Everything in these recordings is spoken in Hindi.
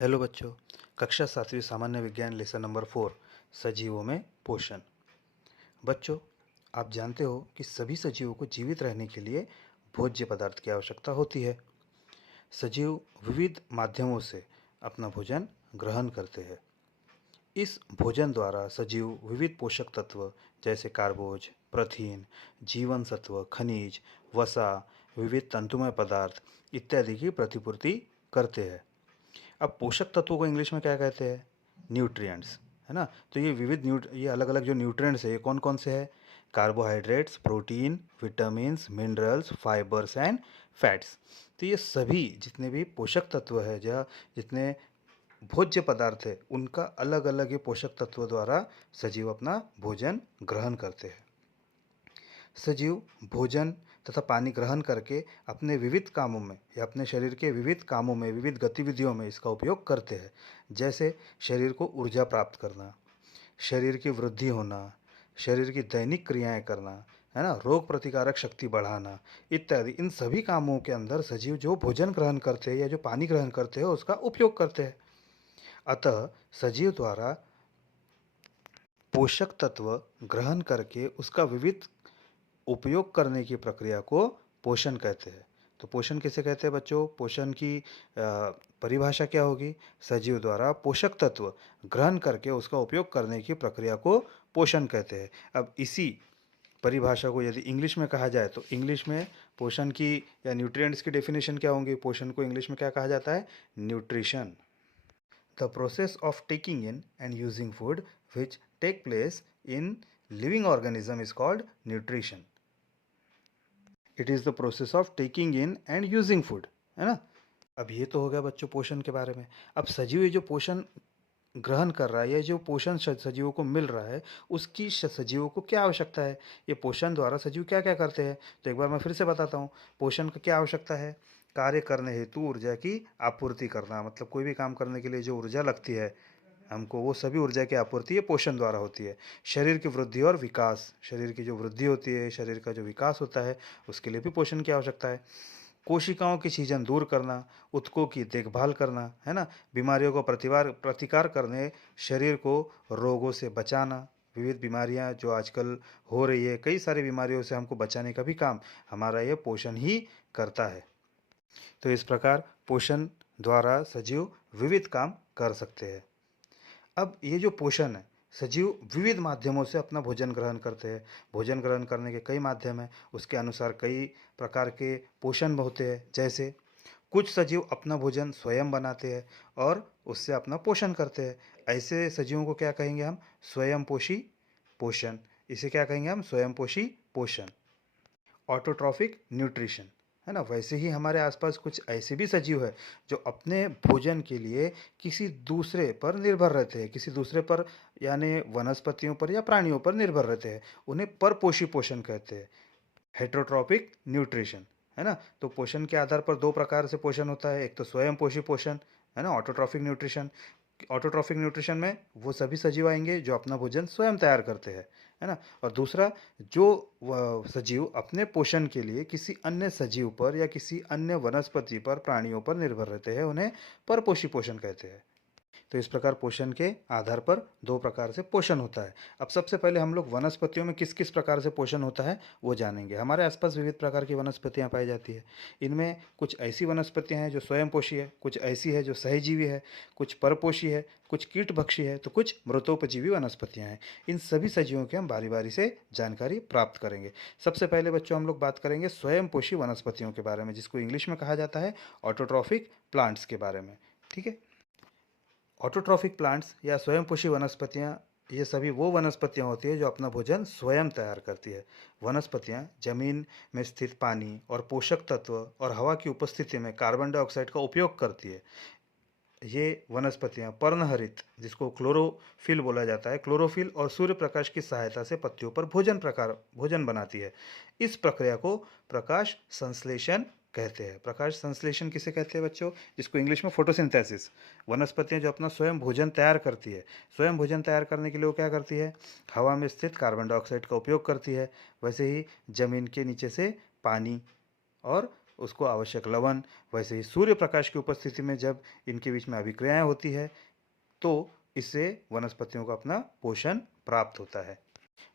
हेलो बच्चों। कक्षा 7वीं सामान्य विज्ञान लेसन नंबर 4 सजीवों में पोषण। बच्चों, आप जानते हो कि सभी सजीवों को जीवित रहने के लिए भोज्य पदार्थ की आवश्यकता होती है। सजीव विविध माध्यमों से अपना भोजन ग्रहण करते हैं। इस भोजन द्वारा सजीव विविध पोषक तत्व जैसे कार्बोज, प्रोटीन, जीवन सत्व, खनिज, वसा, विविध तंतुमय पदार्थ इत्यादि की प्रतिपूर्ति करते हैं। अब पोषक तत्वों को इंग्लिश में क्या कहते हैं? न्यूट्रिएंट्स, है ना। तो ये अलग अलग जो न्यूट्रिएंट्स है, ये कौन कौन से हैं? Carbohydrates, protein, vitamins, minerals, fibres and fats. तो ये सभी जितने भी पोषक तत्व है या जितने भोज्य पदार्थ है, उनका अलग अलग ये पोषक तत्व द्वारा सजीव अपना भोजन ग्रहण करते हैं। सजीव भोजन तथा पानी ग्रहण करके अपने विविध कामों में या अपने शरीर के विविध कामों में, विविध गतिविधियों में इसका उपयोग करते हैं। जैसे शरीर को ऊर्जा प्राप्त करना, शरीर की वृद्धि होना, शरीर की दैनिक क्रियाएं करना, है ना, रोग प्रतिकारक शक्ति बढ़ाना इत्यादि। इन सभी कामों के अंदर सजीव जो भोजन ग्रहण करते हैं या जो पानी ग्रहण करते हैं उसका उपयोग करते हैं। अतः सजीव द्वारा पोषक तत्व ग्रहण करके उसका विविध उपयोग करने की प्रक्रिया को पोषण कहते हैं। तो पोषण किसे कहते हैं बच्चों? पोषण की परिभाषा क्या होगी? सजीव द्वारा पोषक तत्व ग्रहण करके उसका उपयोग करने की प्रक्रिया को पोषण कहते हैं। अब इसी परिभाषा को यदि इंग्लिश में कहा जाए तो इंग्लिश में पोषण की या न्यूट्रिएंट्स की डेफिनेशन क्या होंगी? पोषण को इंग्लिश में क्या कहा जाता है? Nutrition. The process of taking in and using food which take place in living organism is called nutrition. It is the process of taking in and using food, है ना। अब ये तो हो गया बच्चों पोषण के बारे में। अब सजीव ये जो पोषण ग्रहण कर रहा है या जो पोषण सजीवों को मिल रहा है, उसकी सजीवों को क्या आवश्यकता है? ये पोषण द्वारा सजीव क्या क्या करते हैं? तो एक बार मैं फिर से बताता हूँ। पोषण का क्या आवश्यकता है? कार्य करने हेतु ऊर्जा की आपूर्ति करना, मतलब कोई भी काम करने के लिए जो ऊर्जा लगती है हमको, वो सभी ऊर्जा की आपूर्ति ये पोषण द्वारा होती है। शरीर की वृद्धि और विकास, शरीर की जो वृद्धि होती है, शरीर का जो विकास होता है, उसके लिए भी पोषण की आवश्यकता है। कोशिकाओं की छीजन दूर करना, ऊतकों की देखभाल करना, है ना, बीमारियों को प्रतिकार करने, शरीर को रोगों से बचाना। विविध बीमारियां जो आजकल हो रही है, कई सारी बीमारियों से हमको बचाने का भी काम हमारा ये पोषण ही करता है। तो इस प्रकार पोषण द्वारा सजीव विविध काम कर सकते हैं। अब ये जो पोषण है, सजीव विविध माध्यमों से अपना भोजन ग्रहण करते हैं। भोजन ग्रहण करने के कई माध्यम हैं, उसके अनुसार कई प्रकार के पोषण होते हैं। जैसे कुछ सजीव अपना भोजन स्वयं बनाते हैं और उससे अपना पोषण करते हैं। ऐसे सजीवों को क्या कहेंगे हम? स्वयंपोषी पोषण। इसे क्या कहेंगे हम? स्वयंपोषी पोषण। ऑटोट्रॉफिक न्यूट्रिशन, है ना। वैसे ही हमारे आसपास कुछ ऐसे भी सजीव है जो अपने भोजन के लिए किसी दूसरे पर निर्भर रहते हैं, किसी दूसरे पर यानी वनस्पतियों पर या प्राणियों पर निर्भर रहते हैं। उन्हें परपोषी पोषण कहते हैं, हेट्रोट्रॉपिक न्यूट्रिशन, है ना। तो पोषण के आधार पर दो प्रकार से पोषण होता है। एक तो स्वयंपोषी पोषण, है ना, ऑटोट्रॉफिक न्यूट्रिशन। ऑटोट्रॉफिक न्यूट्रिशन में वो सभी सजीव आएंगे जो अपना भोजन स्वयं तैयार करते हैं, है ना। और दूसरा, जो सजीव अपने पोषण के लिए किसी अन्य सजीव पर या किसी अन्य वनस्पति पर, प्राणियों पर निर्भर रहते हैं, उन्हें परपोषी पोषण कहते हैं। तो इस प्रकार पोषण के आधार पर दो प्रकार से पोषण होता है। अब सबसे पहले हम लोग वनस्पतियों में किस किस प्रकार से पोषण होता है वो जानेंगे। हमारे आसपास विविध प्रकार की वनस्पतियां पाई जाती है। इनमें कुछ ऐसी वनस्पतियां हैं जो स्वयंपोषी है, कुछ ऐसी है जो सहजीवी है, कुछ परपोषी है, कुछ कीटभक्षी है, तो कुछ मृतोपजीवी वनस्पतियां हैं। इन सभी सजीवों की हम बारी बारी से जानकारी प्राप्त करेंगे। सबसे पहले बच्चों हम लोग बात करेंगे स्वयंपोषी वनस्पतियों के बारे में, जिसको इंग्लिश में कहा जाता है ऑटोट्रॉफिक प्लांट्स के बारे में। ठीक है। ऑटोट्रॉफिक प्लांट्स या स्वयंपोषी वनस्पतियाँ, ये सभी वो वनस्पतियाँ होती है जो अपना भोजन स्वयं तैयार करती है। वनस्पतियाँ जमीन में स्थित पानी और पोषक तत्व और हवा की उपस्थिति में कार्बन डाइऑक्साइड का उपयोग करती है। ये वनस्पतियाँ पर्णहरित, जिसको क्लोरोफिल बोला जाता है, क्लोरोफिल और सूर्य प्रकाश की सहायता से पत्तियों पर भोजन बनाती है। इस प्रक्रिया को प्रकाश संश्लेषण कहते हैं। प्रकाश संश्लेषण किसे कहते हैं बच्चों? जिसको इंग्लिश में फोटोसिंथेसिस। वनस्पतियाँ जो अपना स्वयं भोजन तैयार करती है, स्वयं भोजन तैयार करने के लिए वो क्या करती है? हवा में स्थित कार्बन डाइऑक्साइड का उपयोग करती है। वैसे ही जमीन के नीचे से पानी और उसको आवश्यक लवण, वैसे ही सूर्य प्रकाश की उपस्थिति में जब इनके बीच में अभिक्रियाएं होती है तो इससे वनस्पतियों को अपना पोषण प्राप्त होता है।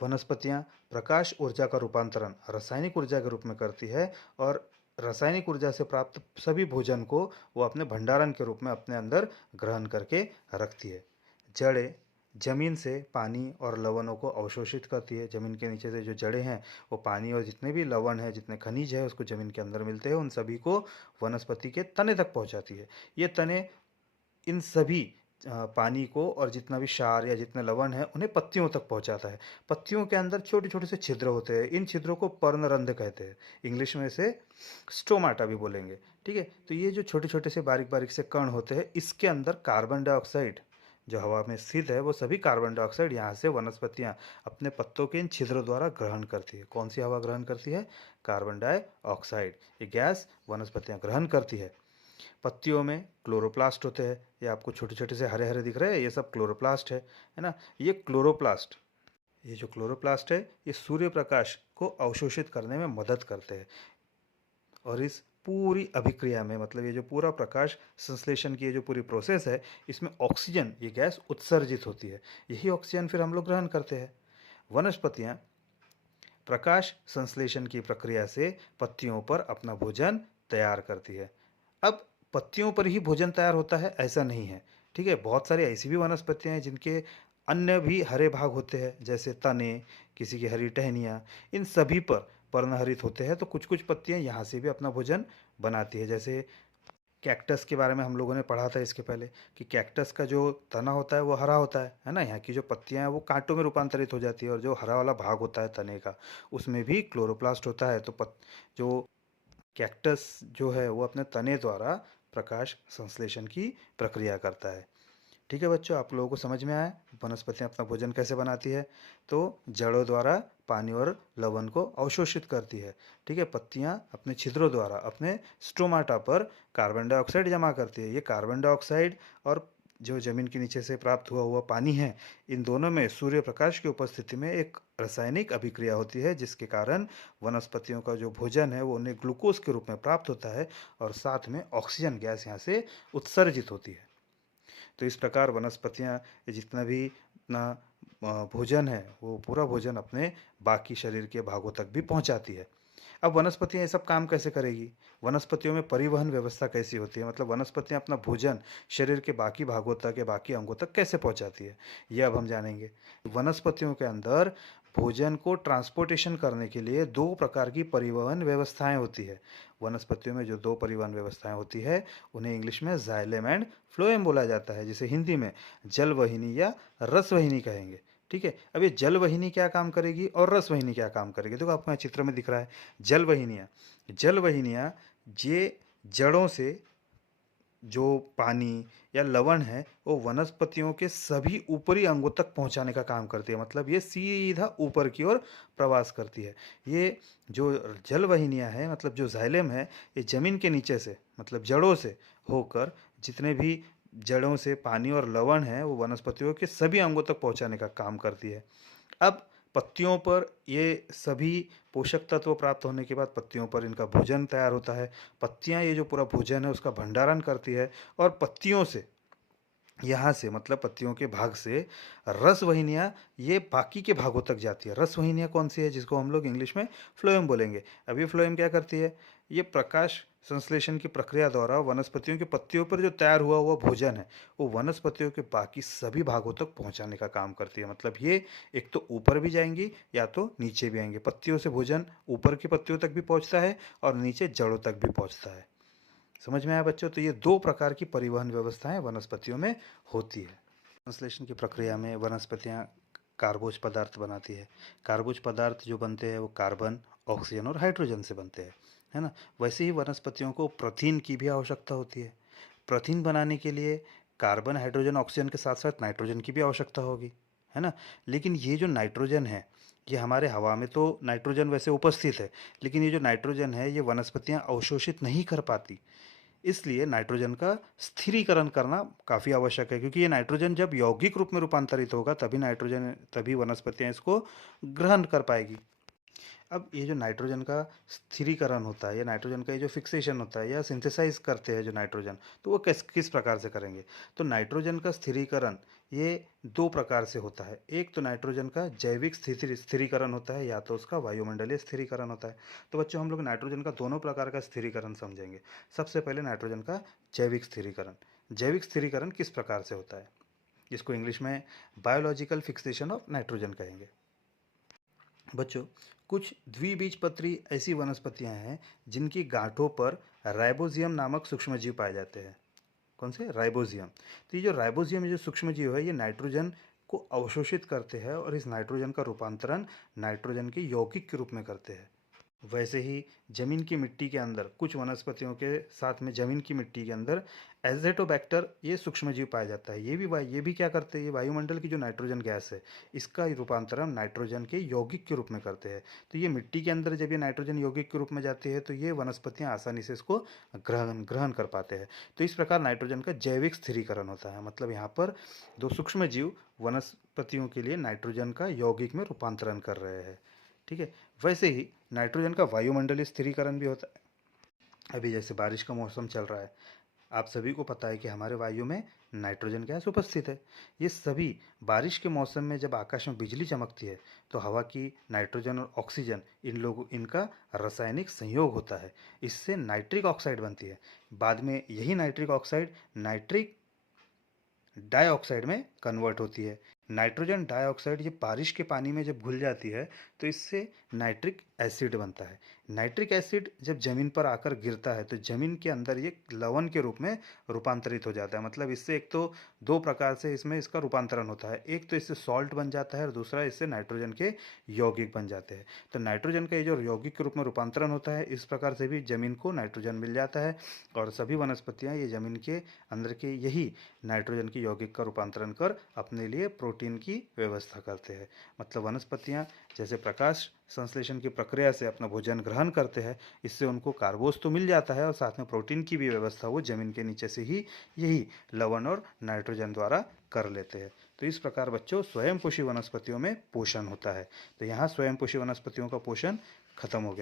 वनस्पतियां प्रकाश ऊर्जा का रूपांतरण रासायनिक ऊर्जा के रूप में करती है और रासायनिक ऊर्जा से प्राप्त सभी भोजन को वो अपने भंडारण के रूप में अपने अंदर ग्रहण करके रखती है। जड़ें जमीन से पानी और लवणों को अवशोषित करती है। जमीन के नीचे से जो जड़ें हैं वो पानी और जितने भी लवण है, जितने खनिज है उसको जमीन के अंदर मिलते हैं, उन सभी को वनस्पति के तने तक पहुंचाती है। ये तने इन सभी पानी को और जितना भी क्षार या जितने लवण है उन्हें पत्तियों तक पहुंचाता है। पत्तियों के अंदर छोटे छोटे से छिद्र होते हैं, इन छिद्रों को पर्णरंध्र कहते हैं, इंग्लिश में से स्टोमाटा भी बोलेंगे। ठीक है, तो ये जो छोटे छोटे से बारीक बारीक से कण होते हैं, इसके अंदर कार्बन डाइऑक्साइड जो हवा में स्थित है वो सभी कार्बन डाइऑक्साइड यहाँ से वनस्पतियाँ अपने पत्तों के इन छिद्रों द्वारा ग्रहण करती है। कौन सी हवा ग्रहण करती है? Carbon dioxide. ये गैस वनस्पतियाँ ग्रहण करती है। पत्तियों में क्लोरोप्लास्ट होते हैं, ये आपको छोटे छोटे से हरे हरे दिख रहे हैं, ये सब क्लोरोप्लास्ट है ना। ये क्लोरोप्लास्ट, ये जो क्लोरोप्लास्ट है ये सूर्य प्रकाश को अवशोषित करने में मदद करते हैं और इस पूरी अभिक्रिया में, मतलब ये जो पूरा प्रकाश संश्लेषण की ये जो पूरी प्रोसेस है, इसमें ऑक्सीजन, ये गैस उत्सर्जित होती है। यही ऑक्सीजन फिर हम लोग ग्रहण करते हैं। वनस्पतियाँ प्रकाश संश्लेषण की प्रक्रिया से पत्तियों पर अपना भोजन तैयार करती है। अब पत्तियों पर ही भोजन तैयार होता है ऐसा नहीं है, ठीक है। बहुत सारी ऐसी भी वनस्पतियाँ हैं जिनके अन्य भी हरे भाग होते हैं, जैसे तने, किसी की हरी टहनियाँ, इन सभी पर पर्णहरित होते हैं। तो कुछ कुछ पत्तियाँ यहाँ से भी अपना भोजन बनाती है। जैसे कैक्टस के बारे में हम लोगों ने पढ़ा था इसके पहले कि कैक्टस का जो तना होता है वो हरा होता है ना। यहाँ की जो पत्तियाँ हैं वो कांटों में रूपांतरित हो जाती है और जो हरा वाला भाग होता है तने का, उसमें भी क्लोरोप्लास्ट होता है। तो जो कैक्टस जो है वो अपने तने द्वारा प्रकाश संश्लेषण की प्रक्रिया करता है। ठीक है बच्चों, आप लोगों को समझ में आया वनस्पतियाँ अपना भोजन कैसे बनाती है? तो जड़ों द्वारा पानी और लवण को अवशोषित करती है। ठीक है, पत्तियाँ अपने छिद्रों द्वारा अपने स्टोमाटा पर कार्बन डाइऑक्साइड जमा करती है। ये कार्बन डाइऑक्साइड और जो जमीन के नीचे से प्राप्त हुआ हुआ पानी है, इन दोनों में सूर्य प्रकाश की उपस्थिति में एक रासायनिक अभिक्रिया होती है, जिसके कारण वनस्पतियों का जो भोजन है वो उन्हें ग्लूकोज के रूप में प्राप्त होता है और साथ में ऑक्सीजन गैस यहाँ से उत्सर्जित होती है। तो इस प्रकार वनस्पतियाँ जितना भी अपना भोजन है वो पूरा भोजन अपने बाकी शरीर के भागों तक भी पहुँचाती है। अब वनस्पतियाँ ये सब काम कैसे करेगी? वनस्पतियों में परिवहन व्यवस्था कैसी होती है? मतलब वनस्पतियाँ अपना भोजन शरीर के बाकी भागों तक या बाकी अंगों तक कैसे पहुँचाती है, ये अब हम जानेंगे। वनस्पतियों के अंदर भोजन को ट्रांसपोर्टेशन करने के लिए दो प्रकार की परिवहन व्यवस्थाएं होती है। वनस्पतियों में जो दो परिवहन व्यवस्थाएं होती है उन्हें इंग्लिश में जाइलम एंड फ्लोएम बोला जाता है, जिसे हिंदी में जलवहिनी या रसवहिनी कहेंगे। ठीक है, अब ये जलवहिनी क्या काम करेगी और रसवहिनी क्या काम करेगी? देखो आपको यहाँ चित्र में दिख रहा है जलवहिनियाँ ये जड़ों से जो पानी या लवण है वो वनस्पतियों के सभी ऊपरी अंगों तक पहुंचाने का काम करती है। मतलब ये सीधा ऊपर की ओर प्रवास करती है। ये जो जलवहिनियाँ हैं, मतलब जो जाइलम है, ये ज़मीन के नीचे से, मतलब जड़ों से होकर जितने भी जड़ों से पानी और लवण है वो वनस्पतियों के सभी अंगों तक पहुंचाने का काम करती है। अब पत्तियों पर ये सभी पोषक तत्व प्राप्त होने के बाद पत्तियों पर इनका भोजन तैयार होता है। पत्तियां ये जो पूरा भोजन है उसका भंडारण करती है और पत्तियों से, यहाँ से मतलब पत्तियों के भाग से रसवहिनियाँ ये बाकी के भागों तक जाती है। रसवहिनियाँ कौन सी है? जिसको हम लोग इंग्लिश में फ्लोएम बोलेंगे। अब ये फ्लोएम क्या करती है? ये प्रकाश संश्लेषण की प्रक्रिया द्वारा वनस्पतियों की पत्तियों पर जो तैयार हुआ हुआ भोजन है वो वनस्पतियों के बाकी सभी भागों तक पहुंचाने का काम करती है। मतलब ये एक तो ऊपर भी जाएंगी या तो नीचे भी आएंगे। पत्तियों से भोजन ऊपर की पत्तियों तक भी पहुंचता है और नीचे जड़ों तक भी पहुंचता है। समझ में आया बच्चों? तो ये दो प्रकार की परिवहन व्यवस्थाएं वनस्पतियों में होती है। संश्लेषण की प्रक्रिया में वनस्पतियां कार्बोज पदार्थ बनाती है। कार्बोज पदार्थ जो बनते हैं वो कार्बन, ऑक्सीजन और हाइड्रोजन से बनते हैं, है ना। वैसे ही वनस्पतियों को प्रोटीन की भी आवश्यकता होती है। प्रोटीन बनाने के लिए कार्बन, हाइड्रोजन, ऑक्सीजन के साथ साथ नाइट्रोजन की भी आवश्यकता होगी, है ना। लेकिन ये जो नाइट्रोजन है, ये हमारे हवा में तो नाइट्रोजन वैसे उपस्थित है, लेकिन ये जो नाइट्रोजन है ये वनस्पतियां अवशोषित नहीं कर पाती। इसलिए नाइट्रोजन का स्थिरीकरण करना काफ़ी आवश्यक है, क्योंकि ये नाइट्रोजन जब यौगिक रूप में रूपांतरित होगा तभी वनस्पतियां इसको ग्रहण कर पाएगी। अब ये जो नाइट्रोजन का स्थिरीकरण होता है या नाइट्रोजन का ये जो फिक्सेशन होता है या सिंथेसाइज करते हैं जो नाइट्रोजन, तो वो किस किस प्रकार से करेंगे। तो नाइट्रोजन का स्थिरीकरण ये दो प्रकार से होता है। एक तो नाइट्रोजन का जैविक स्थिरीकरण होता है या तो उसका वायुमंडलीय स्थिरीकरण होता है। तो बच्चों हम लोग नाइट्रोजन का दोनों प्रकार का स्थिरीकरण समझेंगे। सबसे पहले नाइट्रोजन का जैविक स्थिरीकरण। जैविक स्थिरीकरण किस प्रकार से होता है, इसको इंग्लिश में बायोलॉजिकल फिक्सेशन ऑफ नाइट्रोजन कहेंगे। बच्चों, कुछ द्विबीजपत्री ऐसी वनस्पतियां हैं जिनकी गांठों पर राइबोजियम नामक सूक्ष्मजीव पाए जाते हैं। कौन से? राइबोजियम। तो ये जो राइबोजियम, ये जो सूक्ष्मजीव है, ये नाइट्रोजन को अवशोषित करते हैं और इस नाइट्रोजन का रूपांतरण नाइट्रोजन के यौगिक के रूप में करते हैं। वैसे ही जमीन की मिट्टी के अंदर कुछ वनस्पतियों के साथ में जमीन की मिट्टी के अंदर एज़ोटोबैक्टर ये सूक्ष्मजीव पाया जाता है। ये भी क्या करते हैं, ये वायुमंडल की जो नाइट्रोजन गैस है इसका रूपांतरण नाइट्रोजन के यौगिक के रूप में करते हैं। तो ये मिट्टी के अंदर जब ये नाइट्रोजन यौगिक के रूप में जाती है तो ये वनस्पतियाँ आसानी से इसको ग्रहण ग्रहण कर पाते हैं। तो इस प्रकार नाइट्रोजन का जैविक स्थिरीकरण होता है। मतलब यहाँ पर दो सूक्ष्मजीव वनस्पतियों के लिए नाइट्रोजन का यौगिक में रूपांतरण कर रहे हैं। ठीक है। वैसे ही नाइट्रोजन का वायुमंडलीय स्थिरीकरण भी होता है। अभी जैसे बारिश का मौसम चल रहा है, आप सभी को पता है कि हमारे वायु में नाइट्रोजन गैस उपस्थित है। ये सभी बारिश के मौसम में जब आकाश में बिजली चमकती है तो हवा की नाइट्रोजन और ऑक्सीजन इनका रासायनिक संयोग होता है। इससे नाइट्रिक ऑक्साइड बनती है। बाद में यही नाइट्रिक ऑक्साइड नाइट्रिक डाइऑक्साइड में कन्वर्ट होती है। नाइट्रोजन डाइऑक्साइड ये बारिश के पानी में जब घुल जाती है तो इससे नाइट्रिक एसिड बनता है। नाइट्रिक एसिड जब ज़मीन पर आकर गिरता है तो ज़मीन के अंदर ये लवण के रूप में रूपांतरित हो जाता है। मतलब इससे एक तो दो प्रकार से इसमें इसका रूपांतरण होता है। एक तो इससे सॉल्ट बन जाता है और दूसरा इससे नाइट्रोजन के यौगिक बन जाते हैं। तो नाइट्रोजन का ये जो यौगिक के रूप में रूपांतरण होता है, इस प्रकार से भी ज़मीन को नाइट्रोजन मिल जाता है और सभी वनस्पतियाँ ये ज़मीन के अंदर के यही नाइट्रोजन की यौगिक का रूपांतरण कर अपने लिए प्रोटीन की व्यवस्था करते हैं। मतलब वनस्पतियाँ जैसे प्रकाश संश्लेषण की प्रक्रिया से अपना भोजन ग्रहण करते हैं, इससे उनको कार्बोज तो मिल जाता है और साथ में प्रोटीन की भी व्यवस्था वो जमीन के नीचे से ही यही लवण और नाइट्रोजन द्वारा कर लेते हैं। तो इस प्रकार बच्चों स्वयंपोषी वनस्पतियों में पोषण होता है। तो यहाँ स्वयंपोषी वनस्पतियों का पोषण खत्म हो गया।